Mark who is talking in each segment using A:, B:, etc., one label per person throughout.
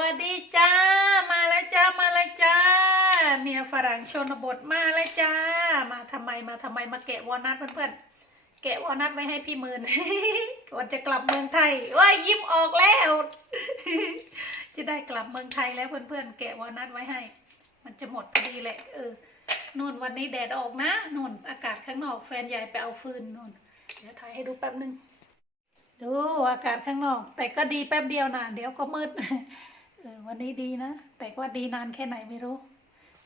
A: วัสดีจ้า มาแล้วจ้า มาแล้วจ้า เมียฝรั่งชนบทมาแล้วจ้า มาทำไมมาทำไมมาแกะวอลนัทเพื่อนๆ แกะวอลนัทไว้ให้พี่มื่นก่อนจะกลับเมืองไทยว้ายิ้มออกแล้ว จะได้กลับเมืองไทยแล้วเพื่อนๆ แกะวอลนัทไว้ให้ มันจะหมดพอดีแหละเออนู่นวันนี้แดดออกนะนู่นอากาศข้างนอกแฟนใหญ่ไปเอาฟืนนู่นเดี๋ยวถ่ายให้ดูแป๊บนึงดูอากาศข้างนอก แต่ก็ดีแป๊บเดียวนะเดี๋ยวก็มืด เออวันนี้ดีนะ แต่ว่าดีนานแค่ไหนไม่รู้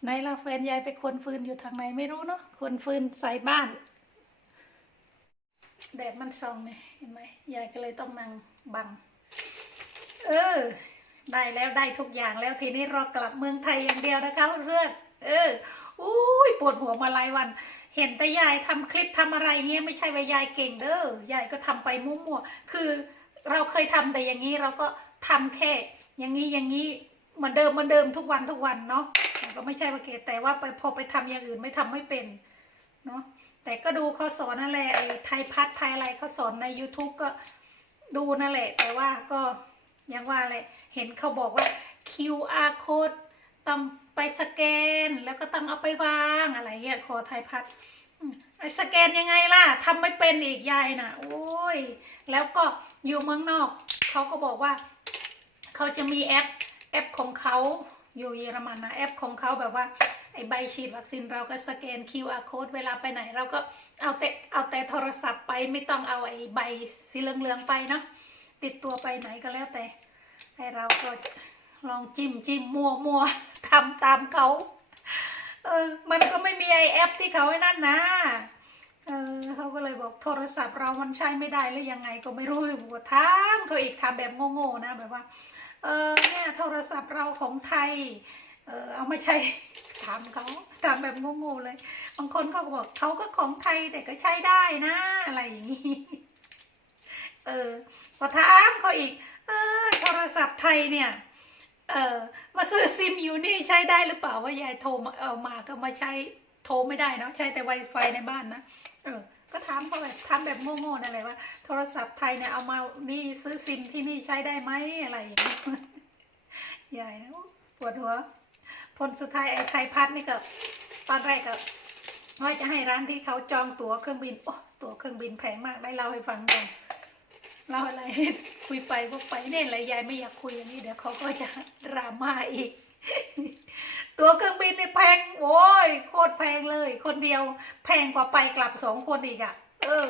A: ไหนเราแฟนยายไปคนฟืนอยู่ทางไหนไม่รู้เนาะคนฟืนใส่บ้าน แดดมันส่องเนี่ยเห็นไหมยายก็เลยต้องนั่งบัง เออ ได้แล้วได้ทุกอย่างแล้วทีนี้รอกลับเมืองไทยอย่างเดียวนะคะเพื่อนเอออุ้ยปวดหัวมาหลายวัน เห็นแต่ยายทำคลิปทำอะไรเงี้ยไม่ใช่ว่ายายเก่งเด้อยายก็ทำไปมั่วๆคือเราเคยทำแต่อย่างนี้เราก็ ทำแค่ อย่างนี้อย่างนี้เหมือนเดิมเหมือนเดิมทุกวันทุกวันเนาะแต่ก็ไม่ใช่ว่าเกตแต่ว่าไปพอไปทำอย่างอื่นไม่ทำไม่เป็นเนาะแต่ก็ดูเขาสอนนั่นแหละไอ้ไทยพัฒน์ไทยอะไรเขาสอนใน YouTube ก็ดูนั่นแหละ แต่ว่าก็ยังว่าแหละเห็นเขาบอกว่า QR code ต้องไปสแกนแล้วก็ต้องเอาไปวางอะไรเงี้ยขอไทยพัฒน์ไอ้สแกนยังไงล่ะทำไม่เป็นอีกยายน่ะ โอ้ย แล้วก็อยู่เมืองนอก เขาก็บอกว่า เขาจะมีแอปแอปของเขาอยู่เยอรมันนะแอปของเขาแบบว่าไอใบฉีดวัคซีนเราก็สแกน QR code เวลาไปไหน เราก็เอาแต่เอาแต่โทรศัพท์ไปไม่ต้องเอาไอใบสีเหลืองๆไปเนาะติดตัวไปไหนก็แล้วแต่ให้เราก็ลองจิ้มจิ้มมัวมัวทำตามเขาเออมันก็ไม่มีไอแอปที่เขาไอ้นั่นนะเออเขาก็เลยบอกโทรศัพท์เรามันใช้ไม่ได้แล้วยังไงก็ไม่รู้หัวทามเขาอีกทำแบบโง่ๆนะแบบว่า เออเนี่ยโทรศัพท์เราของไทย เออเอามาใช้ถามเขาถามแบบโง่ๆเลย บางคนเขาก็บอกเขาก็ของไทยแต่ก็ใช้ได้นะ อะไรอย่างนี้ เออพอถามเขาอีก เออ โทรศัพท์ไทยเนี่ย เออมาซื้อซิมอยู่นี่ใช้ได้หรือเปล่าว่ายายโทรมาเอามาก็มาใช้โทรไม่ได้เนาะใช้แต่ Wi-Fi ในบ้านนะ เออ ก็ถามเขาแบบทำแบบโง่ๆนั่นแหละว่า โทรศัพท์ไทยเนี่ยเอามานี่ซื้อซิมที่นี่ใช้ได้ไหมอะไรอย่างเงี้ยใหญ่นะปวดหัวผลสุดท้ายไอ้ไทยพัฒน์นี่ก็ตอนแรกก็ว่าจะให้ร้านที่เขาจองตั๋วเครื่องบินโอ้ตั๋วเครื่องบินแพงมากได้เล่าให้ฟังก่อนเล่าอะไรคุยไปพวกไปเนี่ยอะไรยายไม่อยากคุยอย่างนี้เดี๋ยวเขาก็จะดราม่าอีก ตัวเครื่องบินนี่แพงโอ้ยโคตรแพงเลย คนเดียวแพงกว่าไปกลับสองคนอีกอะ่ะ เออ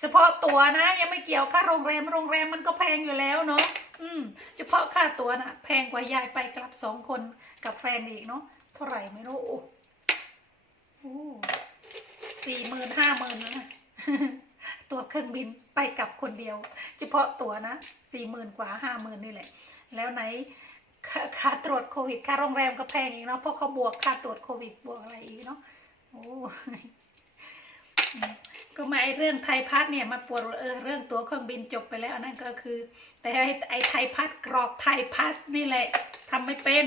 A: เฉพาะตัวนะยังไม่เกี่ยวค่าโรงแรมโรงแรมมันก็แพงอยู่แล้วเนาะอืม เฉพาะค่าตัวนะแพงกว่ายายไปกลับสองคนกับแฟนอีกเนาะเท่าไหร่ไม่รู้โอ้สี่หมื่นห้าหมื่นนะตัวเครื่องบินไปกลับคนเดียว เฉพาะตัวนะสี่หมื่นกว่าห้าหมื่นนี่แหละ แล้วไหน ค่าตรวจโควิดค่าโรงแรมก็แพงอีกเนาะเพราะเขาบวกค่าตรวจโควิดบวกอะไรอีกเนาะโอ้ก็มาไอเรื่องไทยพัฒน์เนี่ยมาปวดเออเรื่องตั๋วเครื่องบินจบไปแล้วอันนั้นก็คือ แต่ไอไอไทยพัฒน์กรอกไทยพัสนี่แหละทำไม่เป็น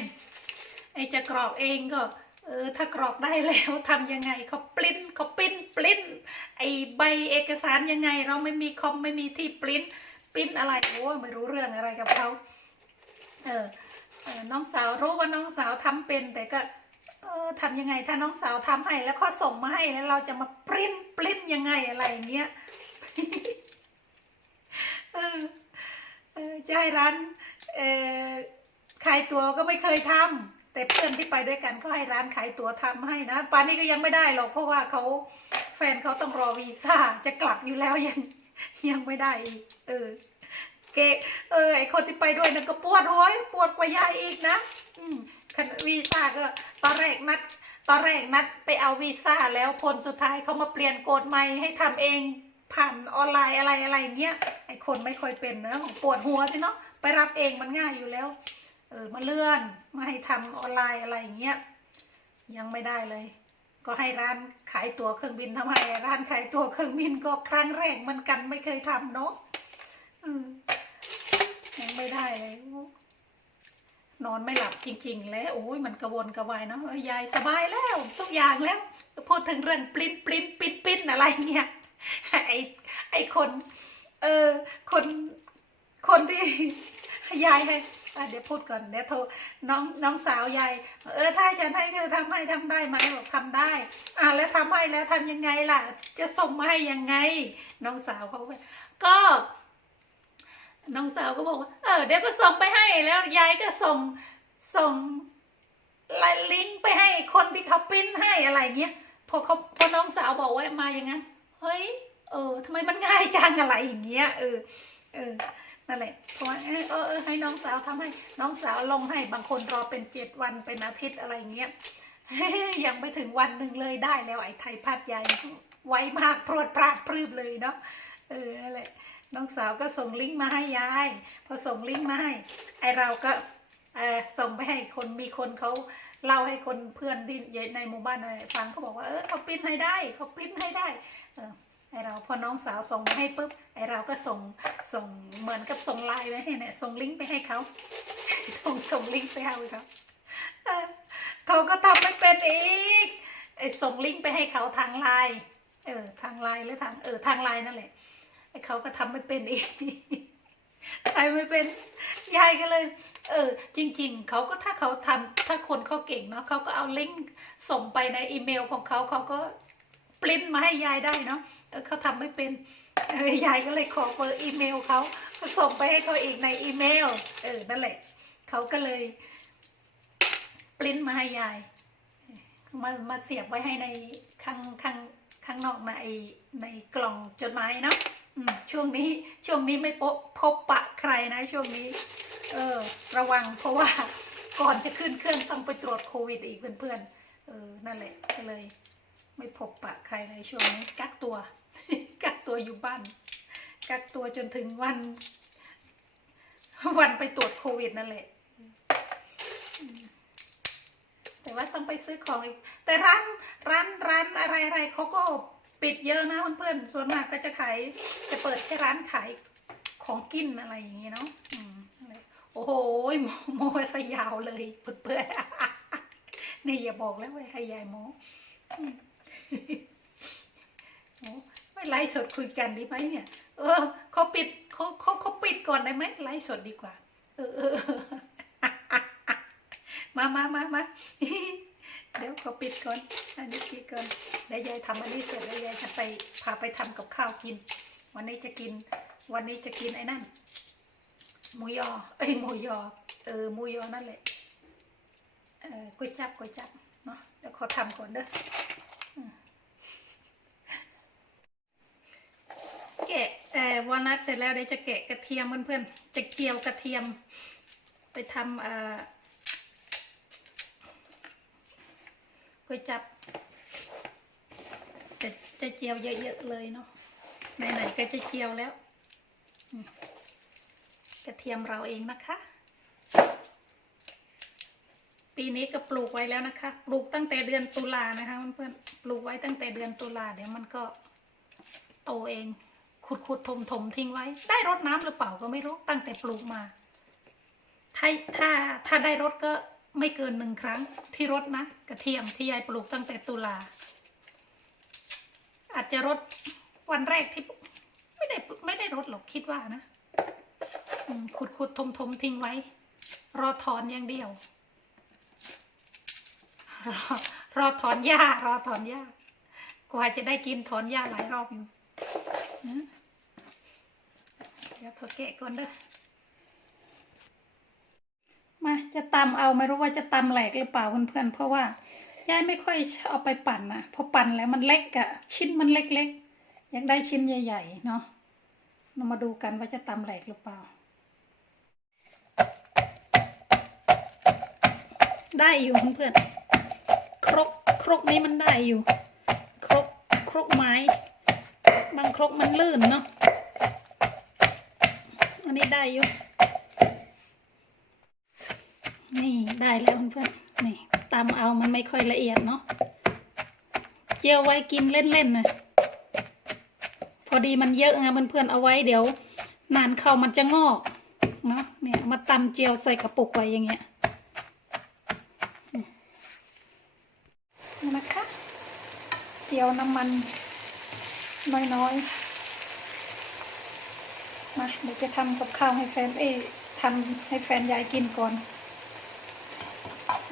A: ไอจะกรอกเองก็เออถ้ากรอกได้แล้วทำยังไงเขาปริ้นเขาปริ้นปริ้นไอใบเอกสารยังไง เราไม่มีคอมไม่มีที่ปริ้นปริ้นอะไรโอ้ไม่รู้เรื่องอะไรกับเขาเออ น้องสาวรู้ว่าน้องสาวทำเป็นแต่ก็เออทำยังไงถ้าน้องสาวทำให้แล้วเขาส่งมาให้แล้วเราจะมาปริ้นปริ้นยังไงอะไรอย่างเงี้ยเออเออจะให้ร้านเออขายตัวก็ไม่เคยทำแต่เพื่อนที่ไปด้วยกันก็ให้ร้านขายตัวทำให้นะปานนี้ก็ยังไม่ได้หรอกเพราะว่าเขาแฟนเขาต้องรอวีซ่าจะกลับอยู่แล้วยังยังไม่ได้อีกเออ เกเออไอคนที่ไปด้วยนั่นก็ปวดหัวปวดกว่ายายอีกนะ อืมคันวีซ่าก็ตอนแรกนัดตอนแรกนัดไปเอาวีซ่าแล้วคนสุดท้ายเขามาเปลี่ยนโกฎใหม่ให้ทำเองผ่านออนไลน์อะไรอะไรเงี้ยไอคนไม่ค่อยเป็นเนอะปวดหัวสิเนาะไปรับเองมันง่ายอยู่แล้ว เออมาเลื่อนมาให้ทำออนไลน์อะไรเงี้ยยังไม่ได้เลย ก็ให้ร้านขายตั๋วเครื่องบินทำไมร้านขายตั๋วเครื่องบินก็ครั้งแรกมันกันไม่เคยทำเนาะอืม ไม่ได้เลยนอนไม่หลับจริง ๆ แล้วโอ้ยมันกระวนกระวายเนาะยายสบายแล้ว ทุกอย่างแล้ว พูดถึงเรื่องปลิ้นปลิ้นปิ้นปิ้นอะไรเงี้ยไอไอคน เออคนคนที่ยายให้เดี๋ยวพูดก่อนเดี๋ยวโทรน้องน้องสาวยายเออถ้าฉันให้เธอทำให้ทำได้ไหมบอกทำได้อะแล้วทำให้แล้วทำยังไงล่ะ จะส่งมาให้ยังไง น้องสาวเขาก็ น้องสาวก็บอกว่าเออเดี๋ยวก็ส่งไปให้แล้วยายก็ส่งส่งลิงก์ไปให้คนที่เขาปิ้นให้อะไรเงี้ยพอเขาพอน้องสาวบอกว่ามาอย่างนั้นเฮ้ยเออทำไมมันง่ายจังอะไรอย่างเงี้ยเออเออนั่นแหละเพราะว่าเออเออให้น้องสาวทำให้น้องสาวลงให้บางคนรอเป็นเจ็ดวันเป็นอาทิตย์อะไรเงี้ยยังไม่ถึงวันหนึ่งเลยได้แล้วไอ้ไทยพัดใหญ่ไวมากโปรดปรานปลื้มเลยเนาะเออนั่นแหละ น้องสาวก็ส่งลิงก์มาให้ยาย พอส่งลิงก์มาให้ ไอเราก็ส่งไปให้คนมีคนเขาเล่าให้คนเพื่อนที่ในหมู่บ้านอะไรฟังเขาบอกว่าเออเขาปิ้นให้ได้เขาปิ้นให้ได้เออไอเราพอน้องสาวส่งมาให้ปุ๊บไอเราก็ส่งส่งเหมือนกับส่งไลน์ไว้ให้เนี่ยส่งลิงก์ไปให้เขาส่งส่งลิงก์ไปให้เขาเขาก็ทำไม่เป็นอีกไอส่งลิงก์ไปให้เขาทางไลน์เออทางไลน์หรือทางเออทางไลน์นั่นแหละ ไอ้เขาก็ทำไม่เป็นเอีกใครไม่เป็นยายก็เลย เออ จริง ๆเขาก็ถ้าเขาทำถ้าคนเขาเก่งเนาะเขาก็เอาลิงก์ส่งไปในอีเมลของเขาเขาก็ปริ้นมาให้ยายได้เนาะเออเขาทำไม่เป็นเออยายก็เลยขอเบอร์อีเมลเขาส่งไปให้เขาอีกในอีเมล เออนั่นแหละเขาก็เลยปริ้นมาให้ยายมามาเสียบไว้ให้ในข้างข้างข้างนอกในในกล่องจดหมายเนาะ ช่วงนี้ช่วงนี้ไม่พบพบปะใครนะ ช่วงนี้ เออ ระวังเพราะว่าก่อนจะขึ้นเครื่องต้องไปตรวจโควิดอีกเพื่อนๆ เออ นั่นแหละก็เลย ไม่พบปะใครในช่วงนี้กักตัว กักตัวอยู่บ้าน กักตัวจนถึงวัน วันไปตรวจโควิดนั่นแหละ แต่ว่าต้องไปซื้อของอีก แต่ร้านร้านร้านอะไรอะไรเขาก็ ปิดเยอะนะเพื่อนๆส่วนมากก็จะขายจะเปิดแค่ร้านขายของกินอะไรอย่างเงี้ยเนาะโอ้โหโมโมซะยาวเลยเพื่อนๆนี่อย่าบอกแล้วว่าให้ยายโมไม่ไลฟ์สดคุยกันดีไหมเนี่ย เออเขาปิดเขาเขาเขาปิดก่อนได้ไหมไลฟ์สดดีกว่า เออมามามามา เดี๋ยวขอปิดก่อน อันนี้ปิดก่อนเดี๋ยวยายทำอันนี้เสร็จแล้วยายจะไปพาไปทำกับข้าวกิน วันนี้จะกิน วันนี้จะกินไอ้นั่นหมูยอ เอ้ยหมูยอ เออหมูยอนั่นแหละ เออก๋วยจับก๋วยจับเนาะ เดี๋ยวขอทำก่อนเด้อแกะเอ่อวอลนัทเสร็จแล้วเดี๋ยวจะแกะกระเทียมเพื่อนๆ จะเจียวกระเทียม ไปทำเอ่อ ก๋วยจับจะจะเจียวเยอะๆเลยเนาะไหนๆก็จะเจียวแล้วกระเทียมเราเองนะคะ ปีนี้ก็ปลูกไว้แล้วนะคะ ปลูกตั้งแต่เดือนตุลานะคะเพื่อนๆปลูกไว้ตั้งแต่เดือนตุลาเดี๋ยวมันก็โตเอง ขุดๆถมๆทิ้งไว้ ได้รดน้ำหรือเปล่าก็ไม่รู้ตั้งแต่ปลูกมา ถ้าถ้าถ้าได้รถก็ ไม่เกินหนึ่งครั้งที่รถนะ กระเทียมที่ยายปลูกตั้งแต่ตุลา อาจจะรดวันแรกที่ไม่ได้ไม่ได้รดหรอกคิดว่านะขุดขุดทมทมทิ้งไว้ รอถอนอย่างเดียว รอรอถอนหญ้ารอถอนหญ้ากว่าจะได้กินถอนหญ้าหลายรอบอยู่เดี๋ยวขอแกะก่อนเด้อ มาจะตำเอาไม่รู้ว่าจะตำแหลกหรือเปล่าเพื่อนๆเพราะว่ายายไม่ค่อยเอาไปปั่นนะพอปั่นแล้วมันเล็กอะชิ้นมันเล็กๆอยากได้ชิ้นใหญ่ ๆ เนาะเรามาดูกันว่าจะตำแหลกหรือเปล่า ได้อยู่เพื่อนๆครกครกนี้มันได้อยู่ ครกครกไม้ บางครกมันลื่นเนาะอันนี้ได้อยู่ นี่ ได้แล้วเพื่อนๆนี่ตำเอามันไม่ค่อยละเอียดเนาะเจียวไว้กินเล่นๆนะพอดีมันเยอะไงเพื่อนๆเอาไว้เดี๋ยว นานเข้ามันจะงอกเนาะเนี่ยมาตำเจียวใส่กระปุกไว้อย่างเงี้ยนี่นะคะ เจียวน้ำมันน้อยๆมาเดี๋ยวจะทำกับข้าวให้แฟนเอยทำให้แฟนยายกินก่อน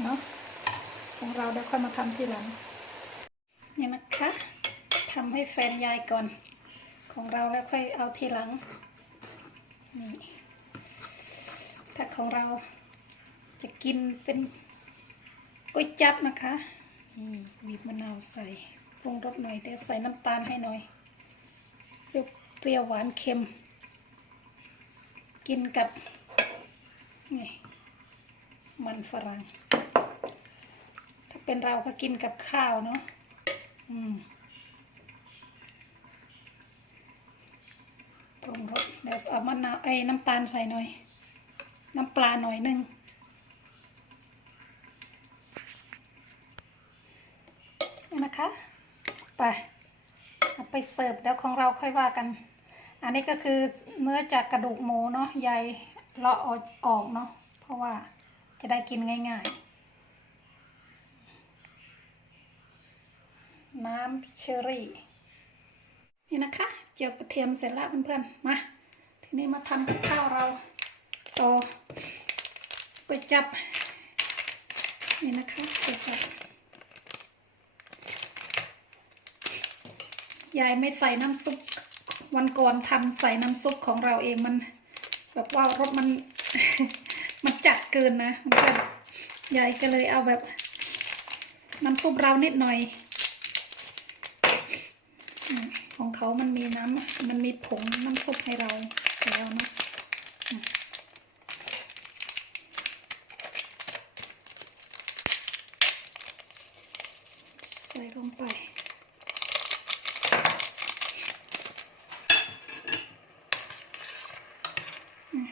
A: เนาะของเราเดี๋ยวค่อยมาทำทีหลังนี่นะคะทำให้แฟนยายก่อน ของเราแล้วค่อยเอาทีหลังนี่ถ้าของเราจะกินเป็นก๋วยจั๊บนะคะนี่บีบมะนาวใส่ปรุงรสหน่อยเดี๋ยวใส่น้ำตาลให้หน่อยเปรี้ยวเปรี้ยวหวานเค็ม กินกับนี่มันฝรั่ง เป็นเราก็กินกับข้าวเนาะอืมปรุงรสเดี๋ยวเอามะนาวไอ้น้ำตาลใส่หน่อย น้ำปลาหน่อยหนึงนี่นะคะ ไปเอาไปเสิร์ฟแล้วของเราค่อยว่ากัน อันนี้ก็คือเนื้อจากกระดูกหมูเนาะใยเลาะอออกเนาะเพราะว่าจะได้กินง่าย ๆ น้ำเชอรี่ นี่นะคะเจียวกระเทียมเสร็จแล้วเพื่อนๆมาทีนี้มาทำกับข้าวเราต่อก๋วยจับ นี่นะคะก๋วยจับยายไม่ใส่น้ำซุปวันก่อนทำใส่น้ำซุปของเราเองมัน แบบว่ารสมัน มันจัดเกินนะมันก็ยายก็เลยเอาแบบน้ำซุปเรานิดหน่อย ของเขามันมีน้ำมันมีผงน้ำซุปให้เราแล้วนะใส่ลงไป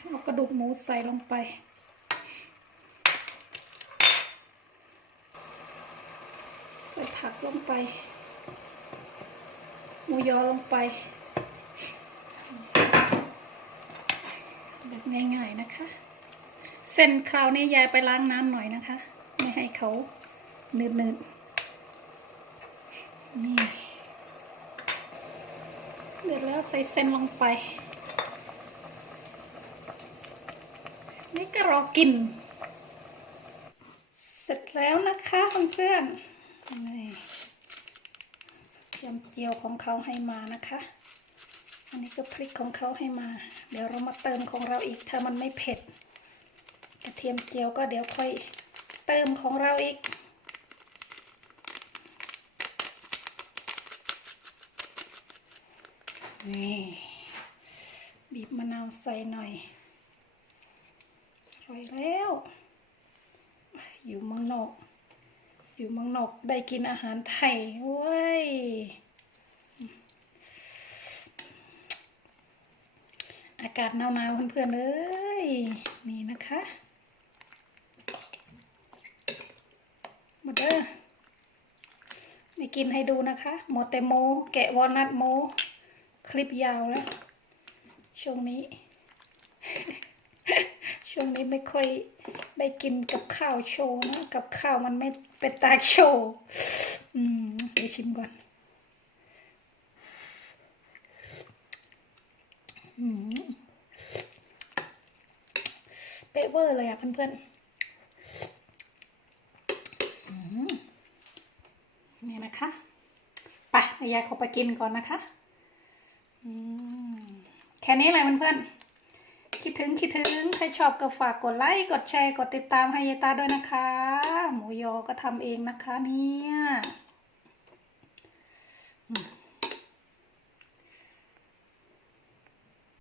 A: เอากระดูกหมูใส่ลงไปใส่ผักลงไป หมูยอลงไปแบบง่ายๆนะคะ เส้นคราวนี้ยายไปล้างน้ำหน่อยนะคะ ไม่ให้เขาหนืดๆนี่เดือดแล้วใส่เส้นลงไป นี่ก็รอกิน เสร็จแล้วนะคะเพื่อนๆ เทียมเจียวของเขาให้มานะคะ อันนี้ก็พริกของเขาให้มา เดี๋ยวเรามาเติมของเราอีก ถ้ามันไม่เผ็ด กระเทียมเจียวก็เดี๋ยวค่อยเติมของเราอีก นี่บีบมะนาวใส่หน่อยอร่อยแล้ว อยู่เมืองนอก อยู่เมืองนอกได้กินอาหารไทยเว้ยอากาศหนาวๆเพื่อนๆเอ้ยนี่นะคะมาเด้อไม่กินให้ดูนะคะโมเตโม แกะวอลนัทโม คลิปยาวแล้ว ช่วงนี้ ช่วงนี้ไม่ค่อยได้กินกับข้าวโชว์นะ กับข้าวมันไม่ เป็นตาโชว์อืมเดี๋ยวชิมก่อน อืมเป๊ะเวอร์เลยอะเพื่อนๆอืมนี่นะคะ ไปยายเขาไปกินก่อนนะคะ แค่นี้แหละเพื่อนๆ คิดถึงคิดถึง ใครชอบก็ฝากกดไลค์ กดแชร์ กดติดตามให้ยายตาด้วยนะคะ หมูยอก็ทำเองนะคะเนี่ย